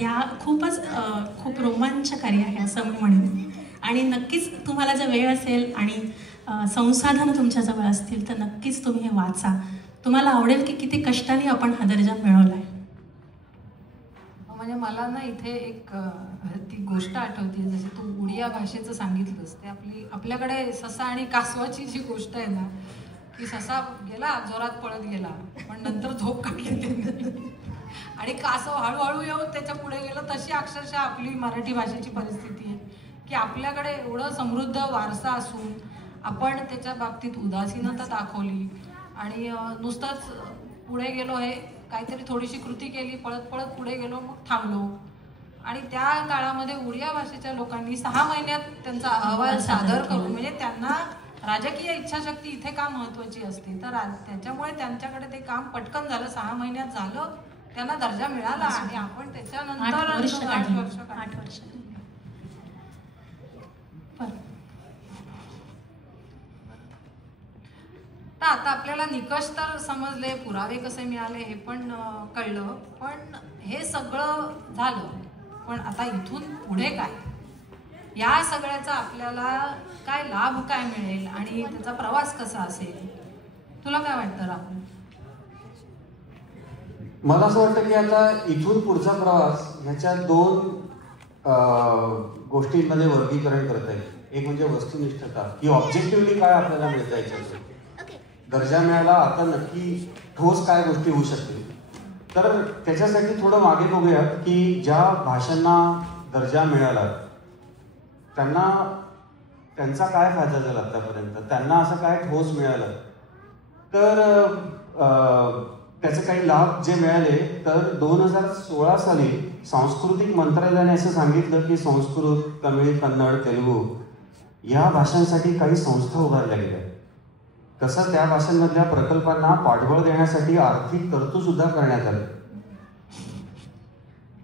या खूप रोमांचकारी आहे असं मी म्हणेन. आणि नक्कीच तुम्हाला जर वेळ असेल आणि संसाधनं तुमच्याजवळ असतील तर नक्कीच तुम्ही हे वाचा. तुम्हाला आवडेल की किती कष्टाने आपण हा दर्जा मिळवला आहे. म्हणजे मला ना इथे एक ती गोष्ट आठवते, जशी तू उडिया भाषेचं सांगितलंस ते आपल्याकडे ससा आणि कासवाची जी गोष्ट आहे ना, की ससा गेला जोरात पळत गेला पण नंतर झोप काढली त्यांनी आणि कासव हळूहळू येऊन त्याच्या पुढे गेलं. तशी अक्षरशः आपली मराठी भाषेची परिस्थिती आहे की आपल्याकडे एवढं समृद्ध वारसा असून आपण त्याच्या बाबतीत उदासीनता दाखवली आणि नुसतंच पुढे गेलो, हे काहीतरी थोडीशी कृती केली, पळत पळत पुढे गेलो, मग थांबलो. आणि त्या काळामध्ये उडिया भाषेच्या लोकांनी 6 महिन्यात त्यांचा अहवाल सादर करून, म्हणजे त्यांना राजकीय इच्छाशक्ती इथे का महत्वाची असते, तर त्याच्यामुळे त्यांच्याकडे ते काम पटकन झालं, 6 महिन्यात झालं, त्यांना दर्जा मिळाला. आणि आपण त्याच्यानंतर 8 वर्ष 8 वर्ष तर आता आपल्याला निकष तर समजले, पुरावे कसे मिळाले हे पण कळलं, पण हे सगळं झालं, पण आता इथून पुढे काय, या सगळ्याचा आपल्याला काय लाभ काय मिळेल आणि त्याचा प्रवास कसा असेल, तुला काय वाटतं राहुल? मला असं वाटतं की आता इथून पुढचा प्रवास ह्याच्या 2 गोष्टींमध्ये वर्गीकरण करता येईल. एक म्हणजे वस्तुनिष्ठता, की ऑब्जेक्टिव्हली काय आपल्याला मिळतं याच्यातून. दर्जा मिळाला, आता नक्की ठोस काय गोष्टी होऊ शकतील. तर त्याच्यासाठी थोडं मागे बघूयात की ज्या भाषांना दर्जा मिळाला त्यांचा काय फायदा झाला आतापर्यंत, त्यांना असं काय ठोस मिळालं. तर त्याचे काही लाभ जे मिळाले, तर 2016 साली सांस्कृतिक मंत्रालयाने असं सांगितलं की संस्कृत, तमिळ, कन्नड, तेलुगू या भाषांसाठी काही संस्था उभारल्या गेल्या. तसं त्या भाषांमधल्या प्रकल्पांना पाठबळ देण्यासाठी आर्थिक तरतूद सुद्धा करण्यात आली.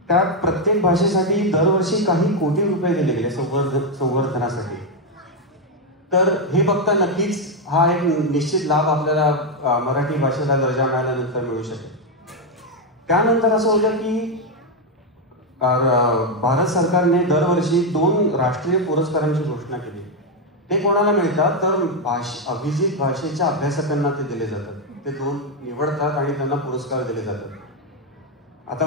त्या प्रत्येक भाषेसाठी दरवर्षी काही कोटी रुपये दिले गेले संवर्धनासाठी. तर हे बघता नक्कीच हा एक निश्चित लाभ आपल्याला मराठी भाषेला दर्जा मिळाल्यानंतर मिळू शकेल. त्यानंतर असं होतं की भारत सरकारने दरवर्षी 2 राष्ट्रीय पुरस्कारांची घोषणा केली. ते कोणाला मिळतात, तर अभिजित भाषेच्या अभ्यासकांना ते दिले जातात. ते 2 निवडतात आणि त्यांना पुरस्कार दिले जातात. आता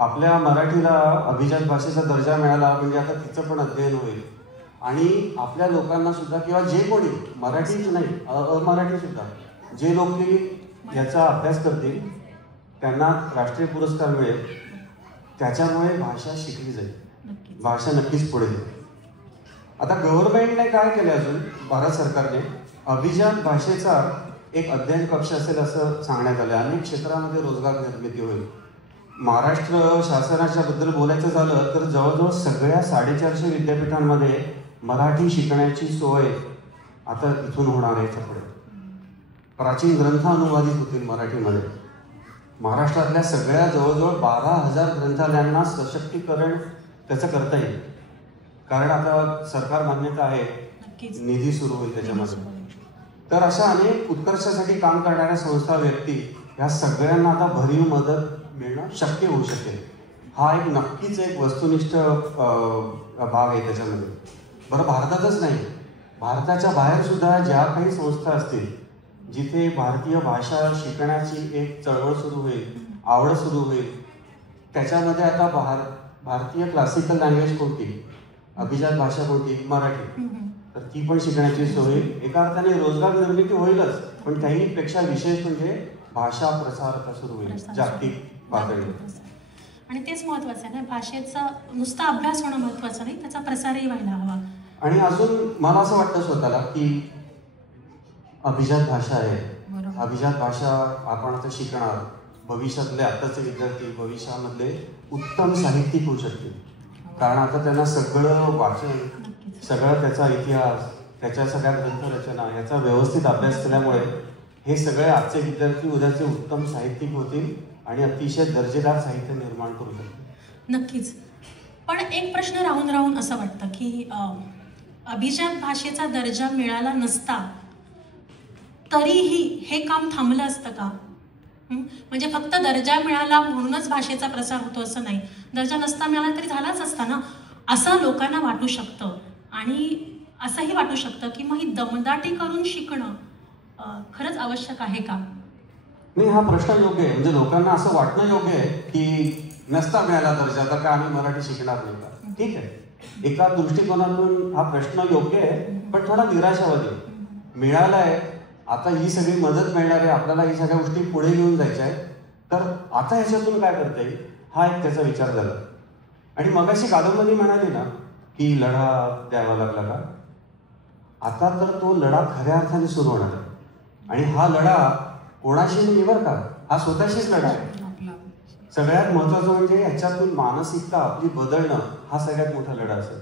आपल्या मराठीला अभिजात भाषेचा दर्जा मिळाला म्हणजे आता तिचं पण अध्ययन होईल आणि आपल्या लोकांना सुद्धा, किंवा जे कोणी मराठीच नाही अमराठी सुद्धा जे लोक याचा अभ्यास करतील त्यांना राष्ट्रीय पुरस्कार मिळेल. त्याच्यामुळे भाषा शिकली जाईल, भाषा नक्कीच पुढे जाईल. आता गव्हर्नमेंटने काय केलं, अजून भारत सरकारने अभिजात भाषेचा एक अध्ययन कक्ष असेल असं सांगण्यात आलं. अनेक क्षेत्रामध्ये रोजगार निर्मिती होईल. महाराष्ट्र शासनाच्या बद्दल बोलायचं झालं तर जवळजवळ सगळ्या 450 विद्यापीठांमध्ये मराठी शिकण्याची सोय आता इथून होणार आहे. पुढे प्राचीन ग्रंथ अनुवादित होतील मराठीमध्ये. महाराष्ट्रातल्या सगळ्या जवळजवळ 12,000 ग्रंथालयांना सशक्तीकरण त्याचं करता येईल, कारण आता सरकार मान्यता आहे, निधी सुरू होईल त्याच्यामध्ये. तर अशा अनेक उत्कर्षासाठी काम करणाऱ्या संस्था, व्यक्ती ह्या सगळ्यांना आता भरीव मदत मिळणं शक्य होऊ शकेल. हा एक नक्कीच एक वस्तुनिष्ठ भाग आहे त्याच्यामध्ये. बरं, भारतातच नाही, भारताच्या बाहेर सुद्धा ज्या काही संस्था असतील जिथे भारतीय भाषा शिकण्याची एक चळवळ सुरू होईल, आवड सुरू होईल, त्याच्यामध्ये आता भारतीय क्लासिकल लँग्वेज कोणती, अभिजात भाषा कोणती, मराठी, तर ती पण शिकण्याची सोय. एका अर्थाने रोजगार निर्मिती होईलच, पण त्याहीपेक्षा विशेष म्हणजे भाषा प्रसार आता सुरू होईल जागतिक पातळीवर. आणि तेच महत्वाचं आहे ना, भाषेचा नुसता अभ्यास होणं महत्वाचं नाही, त्याचा प्रसारही व्हायला हवा. आणि अजून मला असं वाटतं स्वतःला की अभिजात भाषा आहे, अभिजात भाषा आपण आता शिकणार, भविष्यातले आताचे विद्यार्थी भविष्यामधले उत्तम साहित्यिक होऊ शकतील. कारण आता त्यांना सगळं वाचन, सगळं त्याचा इतिहास, त्याच्या सगळ्या ग्रंथरचना याचा व्यवस्थित अभ्यास केल्यामुळे हे सगळे आजचे विद्यार्थी उद्याचे उत्तम साहित्यिक होतील आणि अतिशय दर्जेदार साहित्य निर्माण करू शकतील. नक्कीच. पण एक प्रश्न राहून असं वाटतं की अभिजात भाषेचा दर्जा मिळाला नसता तरीही हे काम थांबलं असतं का? म्हणजे फक्त दर्जा मिळाला म्हणूनच भाषेचा प्रसार होतो असं नाही, दर्जा नसता मिळाला तरी झालाच असता ना, असं लोकांना वाटू शकतं. आणि असंही वाटू शकतं की मग ही दमदाटी करून शिकणं खरंच आवश्यक आहे का? नाही, हा प्रश्न योग्य आहे. म्हणजे लोकांना असं वाटणं योग्य आहे की नसता मिळाला दर्जा तर का आम्ही मराठी शिकणार नाही का? ठीक आहे, एका दृष्टिकोनातून हा प्रश्न योग्य आहे, पण थोडा निराशावादी. मिळालाय, आता ही सगळी मदत मिळणार आहे, आपल्याला ही सगळ्या गोष्टी पुढे घेऊन जायच्या आहेत, तर आता ह्याच्यातून काय करता येईल हा एक त्याचा विचार झाला. आणि मगाशी कादंबरी म्हणाली ना की लढा द्यावा लागला का? आता तर तो लढा खऱ्या अर्थाने सुरू होणार आहे. आणि हा लढा कोणाशी नाही बरं का, हा स्वतःशीच लढा आहे. सगळ्यात महत्वाचं म्हणजे ह्याच्यातून मानसिकता आपली बदलणं हा सगळ्यात मोठा लढा असेल.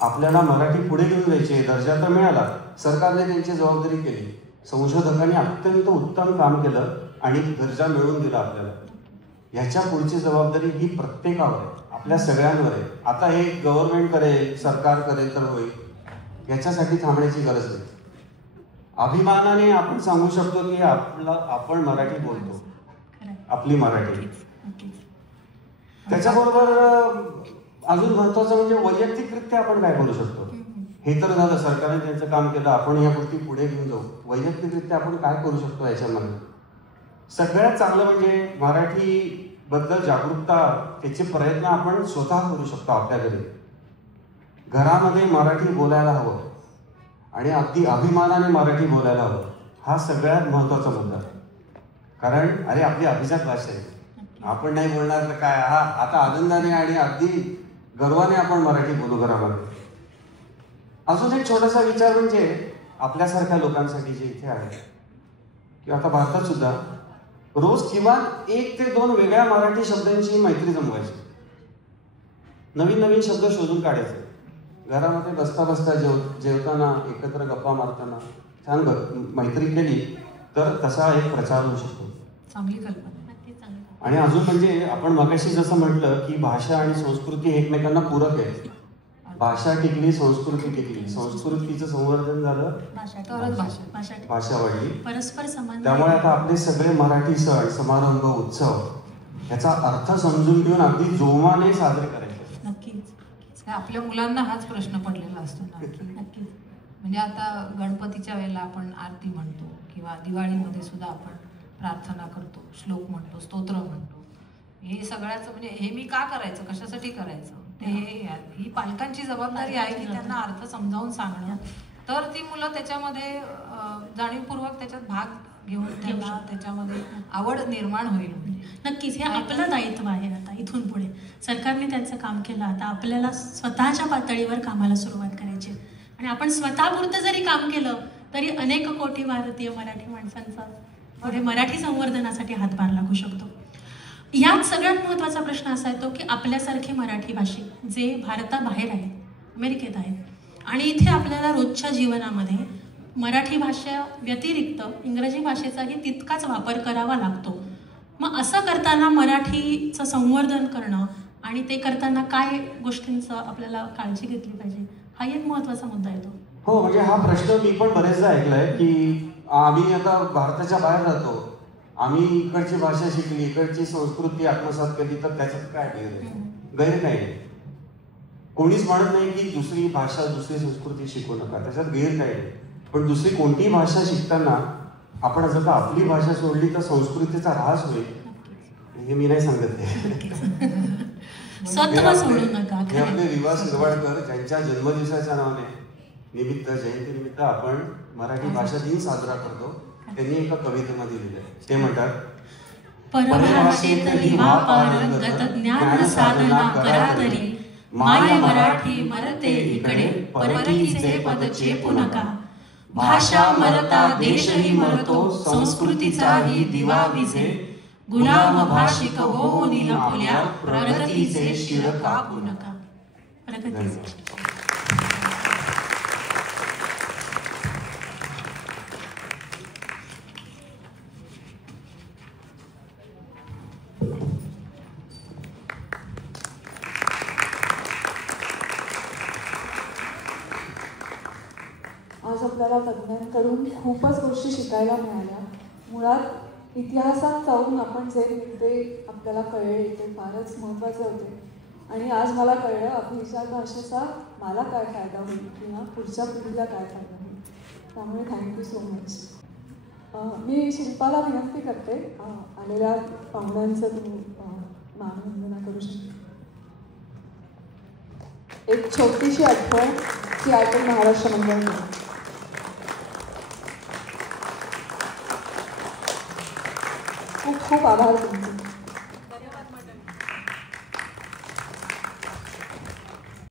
आपल्याला मराठी पुढे घेऊन जायची, दर्जा तर मिळाला, सरकारने त्यांची जबाबदारी केली, संशोधकांनी अत्यंत उत्तम काम केलं आणि दर्जा मिळवून दिला आपल्याला. ह्याच्या पुढची जबाबदारी ही प्रत्येकावर आहे, आपल्या सगळ्यांवर आहे. आता हे गव्हर्नमेंट करेल, सरकार करेल तर होईल, याच्यासाठी थांबण्याची गरज नाही. अभिमानाने आपण सांगू शकतो की आपण मराठी बोलतो, आपली मराठी. त्याच्याबरोबर अजून महत्वाचं म्हणजे वैयक्तिकरित्या आपण काय करू शकतो. हे तर झालं, सरकारने त्यांचं काम केलं, आपण या गोष्टी पुढे घेऊन जाऊ. वैयक्तिकरित्या आपण काय करू शकतो याच्यामध्ये सगळ्यात चांगलं म्हणजे मराठी बद्दल जागरूकता, त्याचे प्रयत्न आपण स्वतः करू शकतो. आपल्या घरामध्ये मराठी बोलायला हवं आणि अगदी अभिमानाने मराठी बोलायला हवं. हा सगळ्यात महत्वाचा मुद्दा. कारण अरे आपली अभिजात भाषा आहे, आपण नाही बोलणार तर काय. हा आता आनंदाने आणि अगदी गर्वाने आपण मराठी बोलू घरामध्ये. अजून एक छोटासा विचार म्हणजे आपल्यासारख्या लोकांसाठी जे इथे आहे किंवा आता भारतात सुद्धा रोज किमान 1 ते 2 वेगळ्या मराठी शब्दांची मैत्री जमवायची. नवीन नवीन शब्द शोधून काढायचे. घरामध्ये बसता बसता जेवताना एकत्र गप्पा मारताना छान मैत्री केली तर तसा एक प्रचार होऊ शकतो. चांगली कल्पना. आणि अजून म्हणजे आपण मगाशी जसं म्हटलं की भाषा आणि संस्कृती एकमेकांना पूरक आहे. भाषा टिकली, संस्कृती टिकली. संस्कृतीचं संवर्धन झालं, भाषा वाढली, परस्पर समान. त्यामुळे आता आपले सगळे मराठी सण समारंभ उत्सव याचा अर्थ समजून घेऊन अगदी जोमाने साजरे करायचे. नक्कीच आपल्या मुलांना हाच प्रश्न पडलेला असतो ना. नक्कीच म्हणजे आता गणपतीच्या वेळेला आपण आरती म्हणतो किंवा दिवाळीमध्ये सुद्धा आपण प्रार्थना करतो, श्लोक म्हणतो, स्तोत्र म्हणतो. हे सगळ्याचं म्हणजे हे मी का करायचं, कशासाठी करायचं, ते ही पालकांची जबाबदारी आहे की त्यांना अर्थ समजावून सांगणं. तर ती मुलं त्याच्यामध्ये जाणीवपूर्वक त्याच्यात भाग घेऊन त्यांना त्याच्यामध्ये आवड निर्माण होईल. नक्कीच हे आपलं दायित्व आहे. आता इथून पुढे सरकारने त्यांचं काम केलं, आता आपल्याला स्वतःच्या पातळीवर कामाला सुरुवात करायची. आणि आपण स्वतःपुरतं जरी काम केलं तरी अनेक कोटी भारतीय मराठी माणसांचा पुढे मराठी संवर्धनासाठी हातभार लागू शकतो. यात सगळ्यात महत्त्वाचा प्रश्न असा येतो की आपल्यासारखे मराठी भाषिक जे भारताबाहेर आहेत, अमेरिकेत आहेत, आणि इथे आपल्याला रोजच्या जीवनामध्ये मराठी भाषा व्यतिरिक्त इंग्रजी भाषेचाही तितकाच वापर करावा लागतो. मग असं करताना मराठीचं संवर्धन करणं आणि ते करताना काय गोष्टींचं आपल्याला काळजी घेतली पाहिजे, हा एक महत्त्वाचा मुद्दा येतो. हो, म्हणजे हा प्रश्न मी पण बरेचदा ऐकलाय की आम्ही आता भारताच्या बाहेर राहतो, आम्ही इकडची भाषा शिकली, इकडची संस्कृती आत्मसात केली, तर त्याच्यात काय गैर नाही. कोणीच म्हणत नाही की दुसरी भाषा दुसरी संस्कृती शिकू नका, त्याच्यात गैर काही नाही. पण दुसरी कोणतीही भाषा शिकताना आपण जर का आपली भाषा सोडली तर संस्कृतीचा ऱ्हास होईल, हे मी नाही सांगत. हे आपले विवा शिरवाडकर ज्यांच्या जन्मदिवसाच्या नावाने निमित्त, जयंती निमित्त आपण मराठी भाषा दिन साजरा करतो, त्यांनी एका कवितेमध्ये लिहिलंय. ते म्हणतात, परभाषेत लिहा पारंगत ज्ञान साधना करा तरी, माय मराठी मरते इकडे परकीचे पद चेपू नका. भाषा मरता देशही मरतो, संस्कृतीचाही दिवा विझे. गुलाम भाषिक होऊन आपुल्या प्रगतीचे शिर कापू नका. प्रगतीचे. आज आपल्याला तज्ज्ञांकडून खूपच गोष्टी शिकायला मिळाल्या. मुळात इतिहासात जाऊन आपण जे मुद्दे आपल्याला कळले ते फारच महत्त्वाचे होते. आणि आज मला कळलं अभिजात भाषेचा मला काय फायदा होईल किंवा पुढच्या पिढीला काय फायदा होईल. त्यामुळे थँक्यू सो मच. मी शिल्पाला विनंती करते आलेल्या पाहुण्यांचं तुम्ही मानवंदना करू शकता. एक छोटीशी आठवण की आयटम महाराष्ट्र मंडळ. खूप खूप आभार तुमचे.